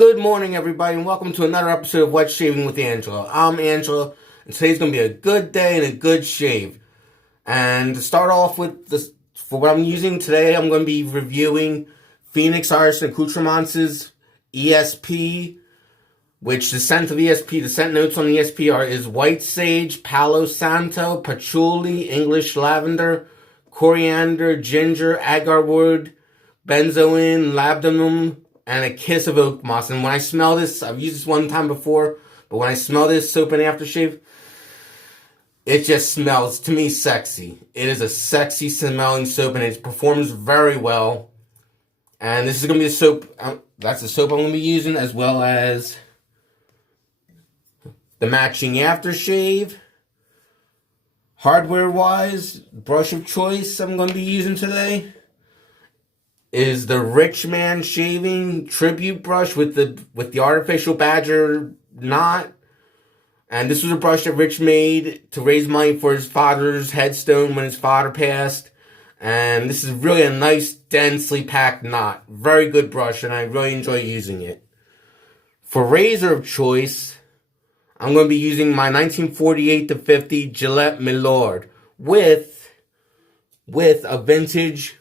Good morning, everybody, and welcome to another episode of Wet Shaving with Angela. I'm Angela, and today's going to be a good day and a good shave. And to start off with, for what I'm using today, I'm going to be reviewing Phoenix Artists and Accoutrements' ESP, which the scent of ESP, the scent notes on ESP is white sage, palo santo, patchouli, English lavender, coriander, ginger, agar wood, benzoin, labdanum, and a kiss of oak moss. And when I smell this, I've used this one time before, but when I smell this soap and aftershave, it just smells, to me, sexy. It is a sexy smelling soap, and it performs very well. And this is going to be the soap, that's the soap I'm going to be using, as well as the matching aftershave. Hardware-wise, brush of choice I'm going to be using today is the Rich Man Shaving Tribute Brush with the artificial badger knot. And this was a brush that Rich made to raise money for his father's headstone when his father passed. And this is really a nice, densely packed knot. Very good brush, and I really enjoy using it. For razor of choice, I'm going to be using my 1948-50 Gillette Milord with a vintage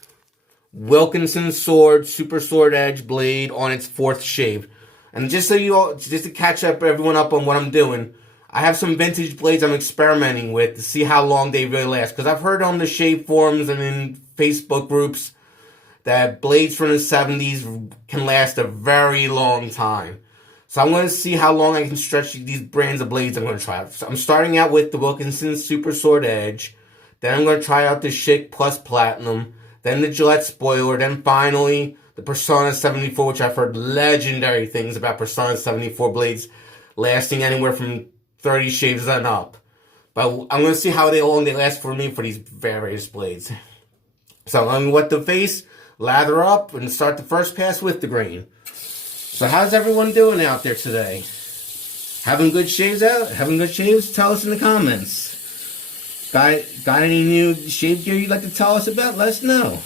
Wilkinson Sword Super Sword Edge blade on its fourth shave. And just to catch everyone up on what I'm doing, I have some vintage blades I'm experimenting with to see how long they really last. Because I've heard on the shave forums and in Facebook groups that blades from the 70s can last a very long time. So I'm going to see how long I can stretch these brands of blades I'm going to try out. So I'm starting out with the Wilkinson Super Sword Edge. Then I'm going to try out the Schick Plus Platinum. Then the Gillette Spoiler. Then finally the Persona 74, which I've heard legendary things about Persona 74 blades lasting anywhere from 30 shaves and up. But I'm going to see how long they last for me for these various blades. So I'm going to let the face lather up and start the first pass with the grain. So how's everyone doing out there today? Having good shaves out? Having good shaves? Tell us in the comments. Got any new shave gear you'd like to tell us about? Let us know.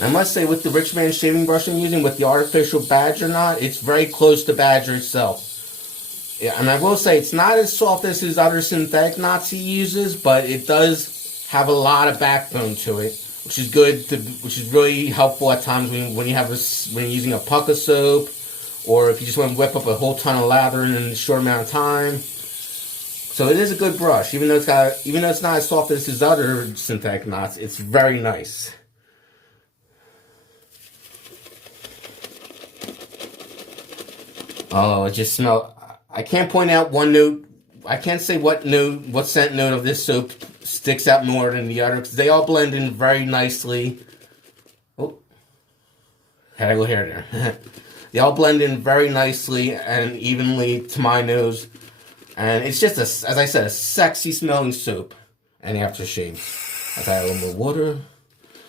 I must say, with the Rich Man shaving brush I'm using, with the artificial badger knot, it's very close to badger itself. Yeah, and I will say, it's not as soft as his other synthetic knots he uses, but it does have a lot of backbone to it, which is good, which is really helpful at times when you're using a puck of soap, or if you just want to whip up a whole ton of lather in a short amount of time. So it is a good brush, even though it's not as soft as his other synthetic knots. It's very nice. Oh, it just smells. I can't point out one note. I can't say what scent note of this soap sticks out more than the other, because they all blend in very nicely. Oh, had I go here there. They all blend in very nicely and evenly to my nose. And it's just, as I said, a sexy smelling soap and aftershave. I'll add a little more water.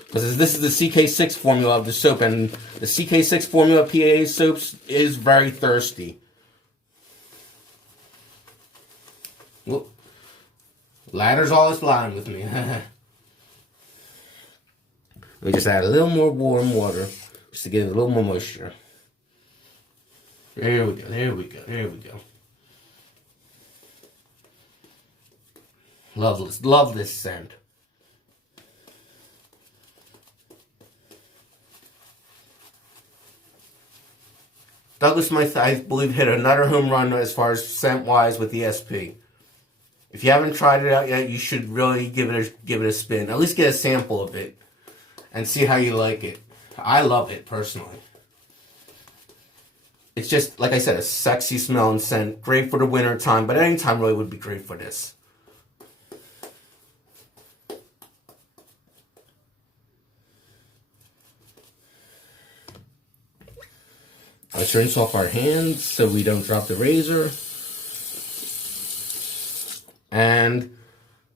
Because this is the CK6 formula of the soap, and the CK6 formula PAA soaps is very thirsty. Whoop. Ladder's always lying with me. Let me just add a little more warm water, just to get a little more moisture. There we go, there we go, there we go. Love this scent. Douglas Smith, I believe, hit another home run as far as scent-wise with the ESP. If you haven't tried it out yet, you should really give it a spin. At least get a sample of it and see how you like it. I love it, personally. It's just, like I said, a sexy smelling scent. Great for the winter time, but any time really would be great for this. Let's rinse off our hands so we don't drop the razor. And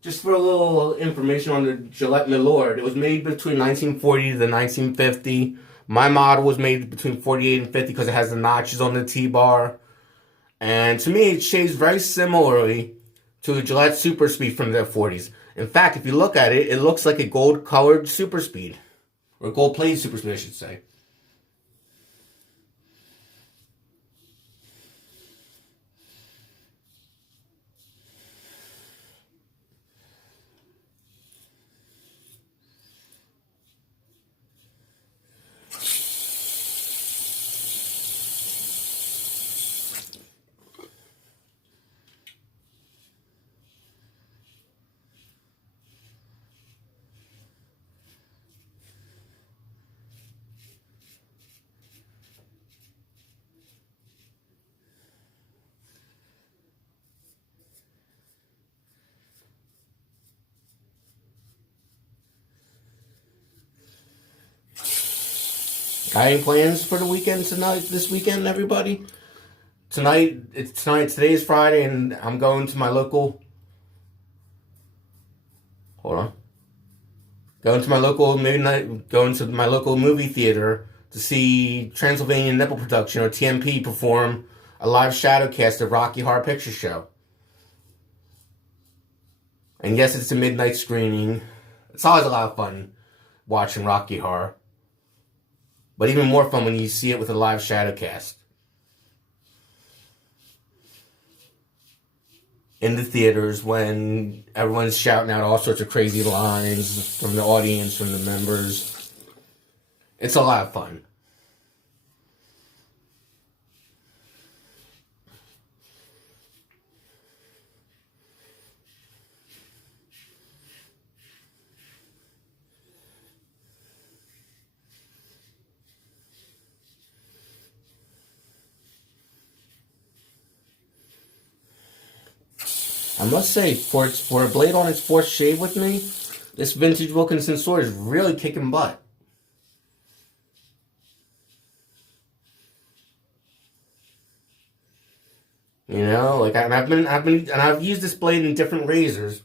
just for a little little information on the Gillette Milord. It was made between 1940 to 1950. My model was made between 48 and 50 because it has the notches on the T-bar. And to me, it shaves very similarly to a Gillette Super Speed from the 40s. In fact, if you look at it, it looks like a gold-colored Super Speed. Or gold-plated Super Speed, I should say. Got any plans for the weekend this weekend, everybody? Today's Friday, and I'm going to my local, going to my local movie theater to see Transylvania Nipple Production, or TNP, perform a live shadowcast of Rocky Horror Picture Show. And yes, it's a midnight screening. It's always a lot of fun watching Rocky Horror. But even more fun when you see it with a live shadowcast. In the theaters, when everyone's shouting out all sorts of crazy lines from the audience, from the members. It's a lot of fun. I must say, for a blade on its fourth shave with me, this vintage Wilkinson sword is really kicking butt. You know, like I've used this blade in different razors.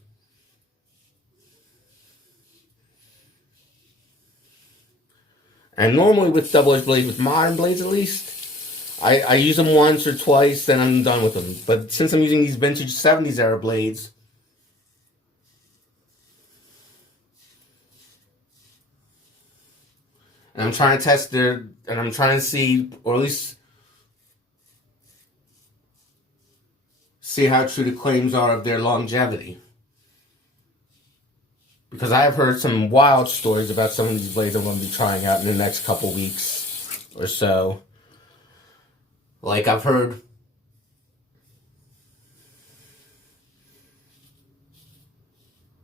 And normally with double-edged blades, with modern blades at least, I use them once or twice, then I'm done with them. But since I'm using these vintage 70s era blades, and I'm trying to test and I'm trying to see, or at least see how true the claims are of their longevity. Because I have heard some wild stories about some of these blades I'm going to be trying out in the next couple weeks or so. Like, I've heard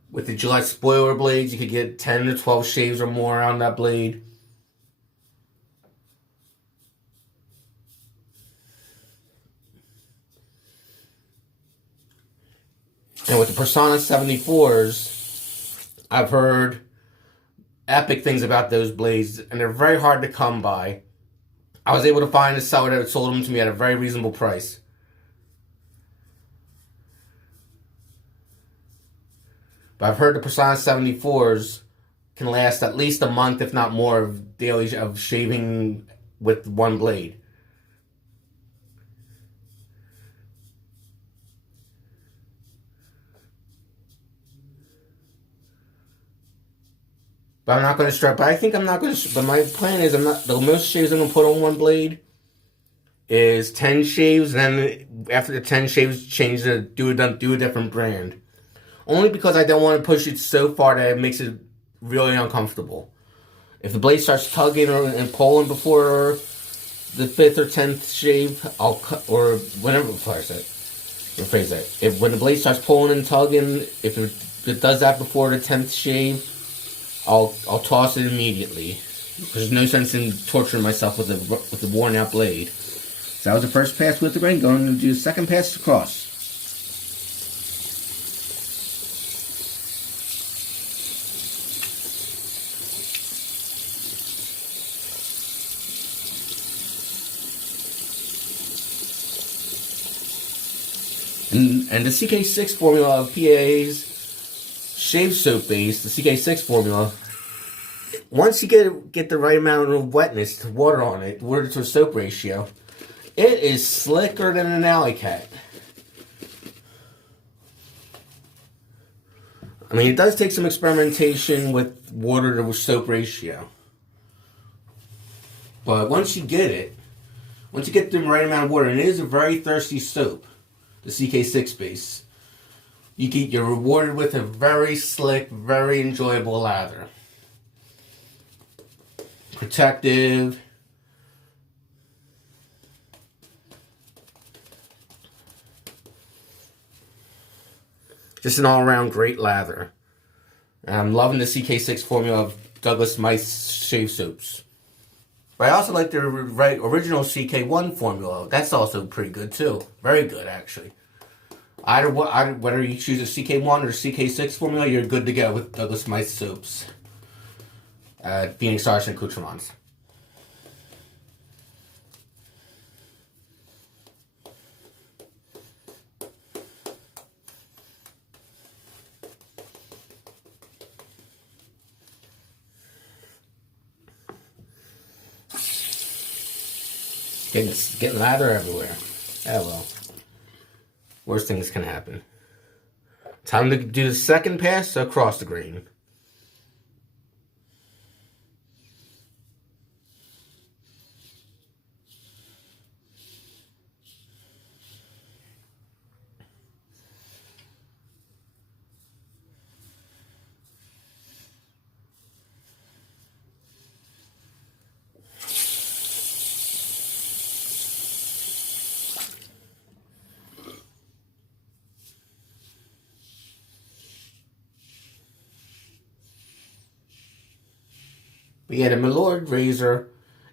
with the Gillette spoiler blades, you could get 10 to 12 shaves or more on that blade. And with the Persona 74s, I've heard epic things about those blades, and they're very hard to come by. I was able to find a seller that sold them to me at a very reasonable price. But I've heard the Persona 74s can last at least a month, if not more, of shaving with one blade. But I'm not going to strap. But I think I'm not going to. But my plan is, the most shaves I'm going to put on one blade is 10 shaves. And then after the 10 shaves, do a different brand. Only because I don't want to push it so far that it makes it really uncomfortable. If the blade starts tugging and pulling before the 5th or 10th shave, I'll cut, or whenever rephrase that. If when the blade starts pulling and tugging, if it does that before the 10th shave, I'll toss it immediately. There's no sense in torturing myself with a worn out blade. So that was the first pass with the grain. Going to do the second pass across. And the CK6 formula of PAA's shave soap base, the CK6 formula, once you get the right amount of wetness to water on it, water to soap ratio, it is slicker than an alley cat. I mean, it does take some experimentation with water to soap ratio. But once you get the right amount of water, and it is a very thirsty soap, the CK6 base, you're rewarded with a very slick, very enjoyable lather. Protective. Just an all-around great lather. And I'm loving the CK6 formula of Douglas Mice shave soaps. But I also like the original CK1 formula. That's also pretty good too. Very good, actually. Whether you choose a CK1 or CK6 formula, you're good to go with Douglas Mice soaps at Phoenix Arts and Accoutrements. Getting lather everywhere. Oh well. Worst things can happen. Time to do the second pass across the grain. But yeah, the Milord razor,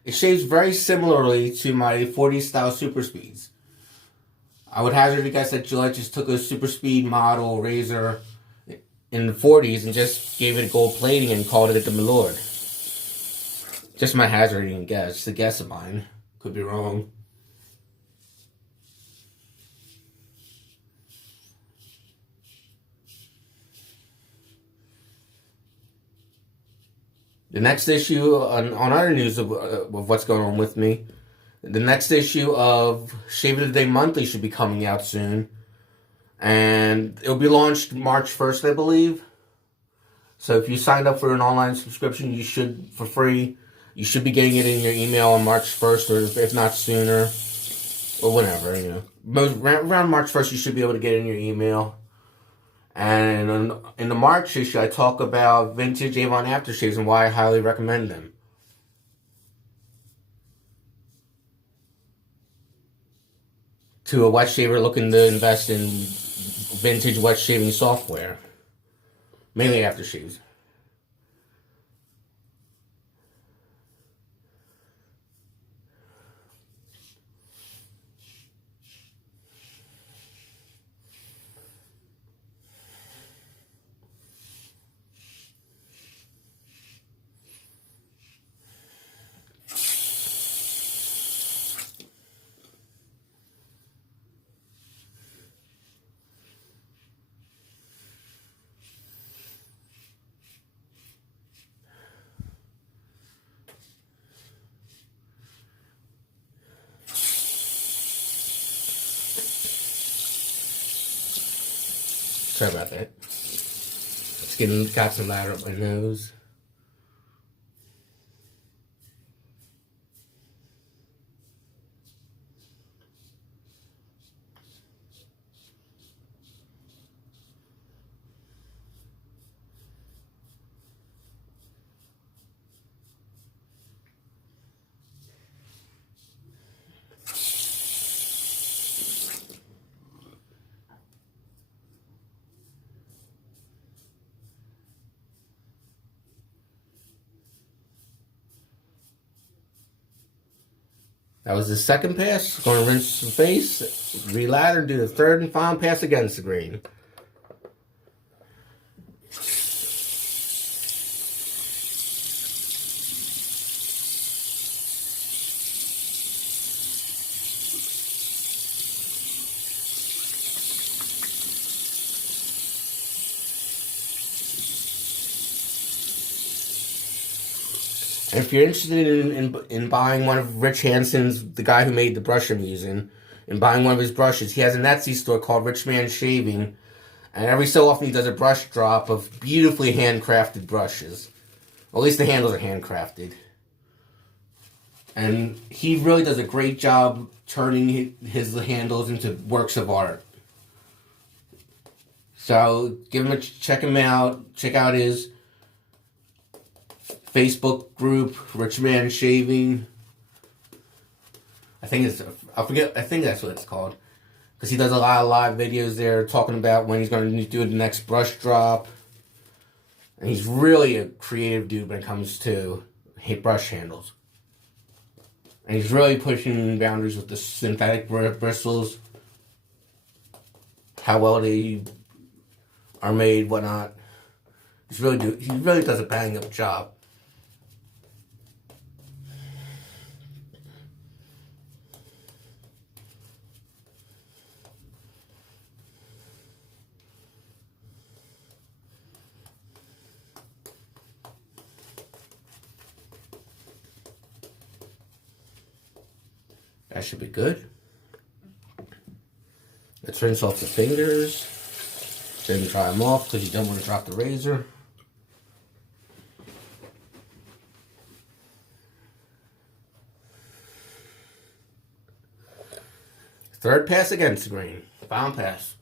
it shaves very similarly to my 40 style Super Speeds. I would hazard to guess that Gillette just took a Super Speed model razor in the 40s and just gave it gold plating and called it the Milord. Just my hazarding guess. It's a guess of mine. Could be wrong. The next issue, on other news of what's going on with me, the next issue of Shave of the Day Monthly should be coming out soon. And it'll be launched March 1st, I believe. So if you signed up for an online subscription, you should, for free, you should be getting it in your email on March 1st, or if not sooner, or whenever, you know. Around March 1st, you should be able to get it in your email. And in the March issue, I talk about vintage Avon aftershaves and why I highly recommend them. To a wet shaver looking to invest in vintage wet shaving software. Mainly aftershaves. Sorry about that. Just got some lather up my nose. That was the second pass. Going to rinse the face, re-lather, do the third and final pass against the grain. And if you're interested in buying one of Rich Hansen's, the guy who made the brush I'm using, and buying one of his brushes, he has an Etsy store called Rich Man Shaving. And every so often he does a brush drop of beautifully handcrafted brushes. Or at least the handles are handcrafted. And he really does a great job turning his handles into works of art. So check him out. Check out his Facebook group, Rich Man Shaving. I think that's what it's called. Because he does a lot of live videos there talking about when he's going to do the next brush drop. And he's really a creative dude when it comes to brush handles. And he's really pushing boundaries with the synthetic bristles. How well they are made, whatnot. He really does a bang up job. That should be good. Let's rinse off the fingers. Then dry them off because you don't want to drop the razor. Third pass against the grain. Final pass.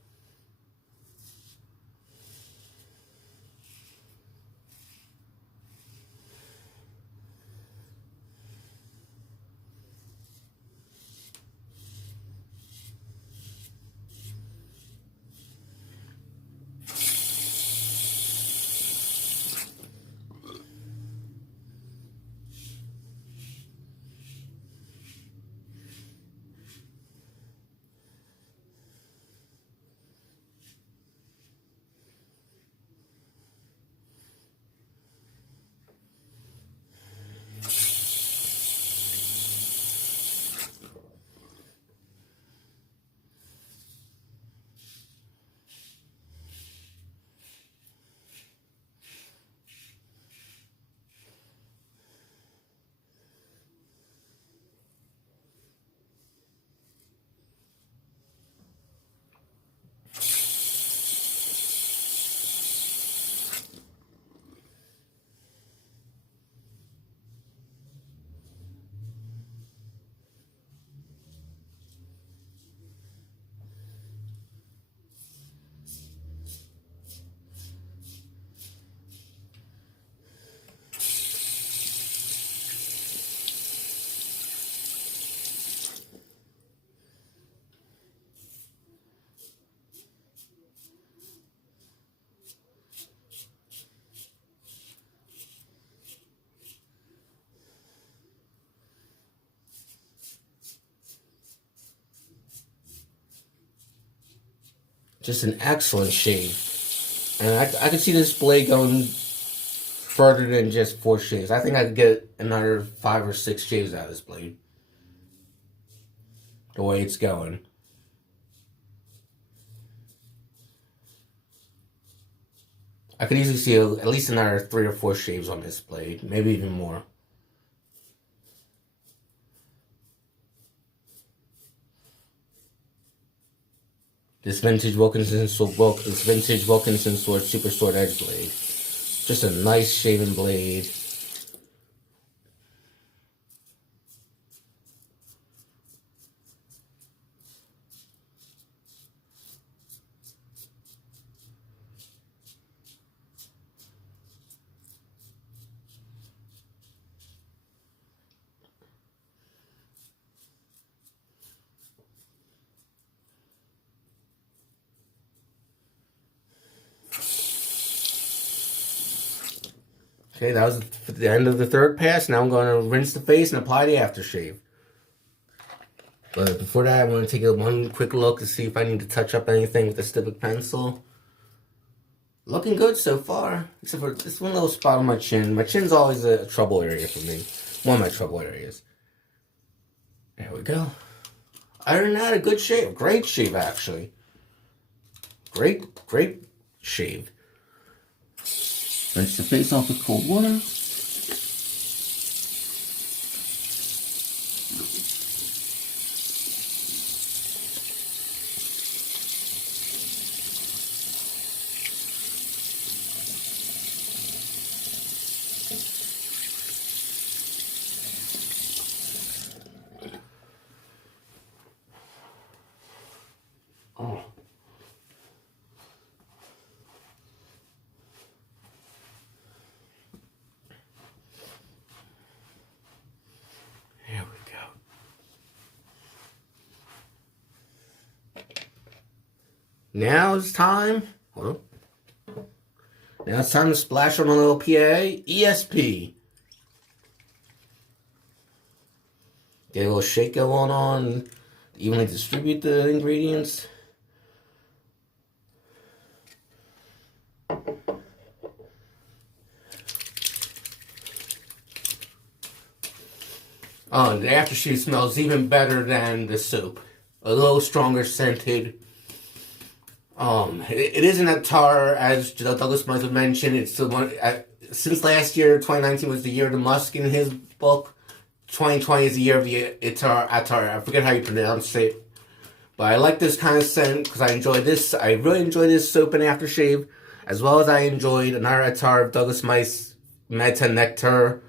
Just an excellent shave. And I could see this blade going further than just 4 shaves. I think I could get another 5 or 6 shaves out of this blade. The way it's going. I could easily see at least another 3 or 4 shaves on this blade. Maybe even more. This vintage Wilkinson sword super sword edge blade. Just a nice shaving blade. Okay, that was the end of the third pass. Now I'm going to rinse the face and apply the aftershave. But before that, I want to take one quick look to see if I need to touch up anything with the Stivic pencil. Looking good so far, except for this one little spot on my chin. My chin's always a trouble area for me. One of my trouble areas. There we go. Other than that, a good shave. Great shave, actually. Great shave. Rinse the face off with cold water. Now it's time. Hold on. Now it's time to splash on a little PAA ESP. Get a little shake going on. Evenly distribute the ingredients. Oh, the aftershave smells even better than the soap. A little stronger scented. It isn't a tar, as Douglas might have mentioned. It's the one. Since last year, 2019 was the year of the musk in his book. 2020 is the year of the attar. I forget how you pronounce it. But I like this kind of scent because I enjoy this. I really enjoy this soap and aftershave, as well as I enjoyed another attar of Douglas Mice Meta Nectar.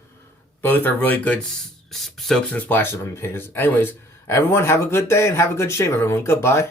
Both are really good soaps and splashes, in my opinion. Anyways, everyone have a good day and have a good shave, everyone. Goodbye.